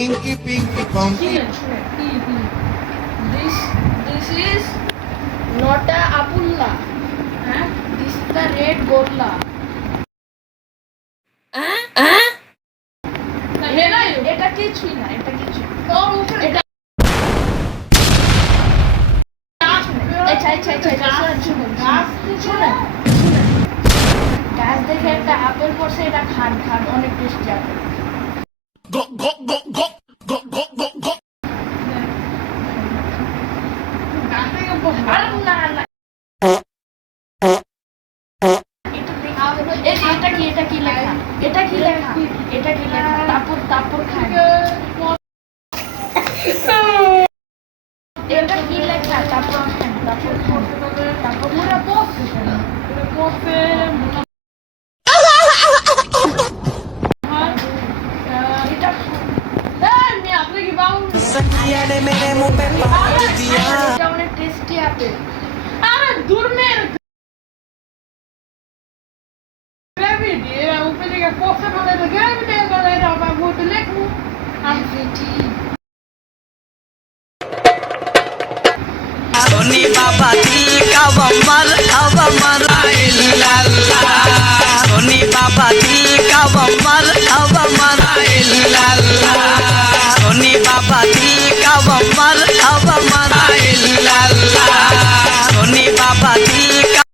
Inky Pinky Ponky. This is not a apulla. This is the red gorilla. এটা কিছুই না, এটা কিছু এটা গাছ দেখে একটা আপেল পড়ছে, এটা খান খান অনেক টেস্টি আপেল। এটা কি লেখা? তারপর খান। এটা কি লেখা? তারপর খান, তারপর খান, তারপর পুরা বসে অনেক টেস্টি আপেল। আরে দূর মের सोनी बाबा दिल का बम्बर सोनी बाबा दिल का बम्बर